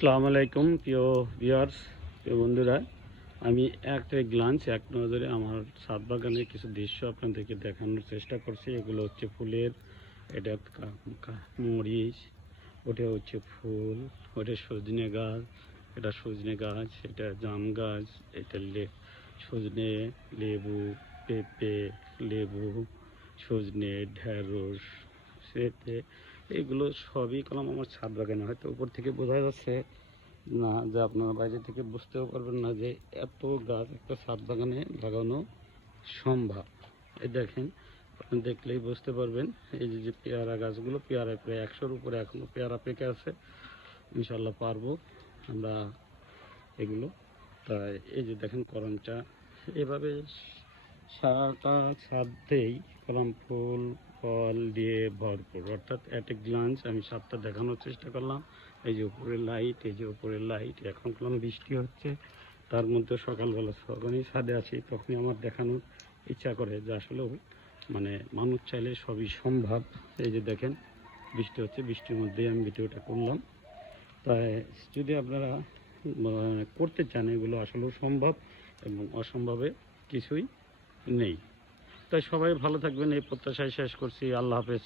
আসসালামু আলাইকুম প্রিয় ভিউয়ার্স, প্রিয় বন্ধুরা। আমি একটা গ্লান্স এক নজরে আমার ছাদ বাগানের কিছু দৃশ্য আপনাদেরকে দেখানোর চেষ্টা করছি। এগুলো হচ্ছে ফুলের, এটা মরিচ, ওটা হচ্ছে ফুল, ওটা সজনে গাছ, এটা সজনে গাছ, এটা জাম গাছ, এটা সজনে, লেবু, পেঁপে, লেবু, সজনে, ঢেঁড়স, পেঁপে, এগুলো সবই কলম আমার ছাদ বাগানে। হয়তো উপর থেকে বোঝা যাচ্ছে না, যে আপনারা বাইরে থেকে বুঝতেও পারবেন না যে এত গাছ একটা ছাদ বাগানে লাগানো সম্ভব। এই দেখেন, আপনি দেখলেই বুঝতে পারবেন। এই যে পেয়ারা গাছগুলো, পেয়ারা প্রায় 100-র উপরে এখনো পেয়ারা পেকে আছে। ইনশাল্লাহ পারবো আমরা এগুলো। তাই এই যে দেখেন করমচা, এভাবে সারাটা ছাদেই কলম ফুল ফল দিয়ে ভরপুর। অর্থাৎ অ্যাট এ গ্লান্স আমি ছাদটা দেখানোর চেষ্টা করলাম। এই যে উপরের লাইট, এই যে উপরের লাইট, এখন কলম বৃষ্টি হচ্ছে, তার মধ্যে সকালবেলা যখনই ছাদে আছি তখনই আমার দেখানোর ইচ্ছা করে যে আসলেও মানে মানুষ চাইলে সবই সম্ভব। এই যে দেখেন বৃষ্টি হচ্ছে, বৃষ্টির মধ্যেই আমি ভিডিওটা করলাম। তাই যদি আপনারা করতে চান, এগুলো আসলেও সম্ভব এবং অসম্ভবে কিছুই নেই। তাই সবাই ভালো থাকবেন এই প্রত্যাশায় শেষ করছি। আল্লাহ হাফেজ।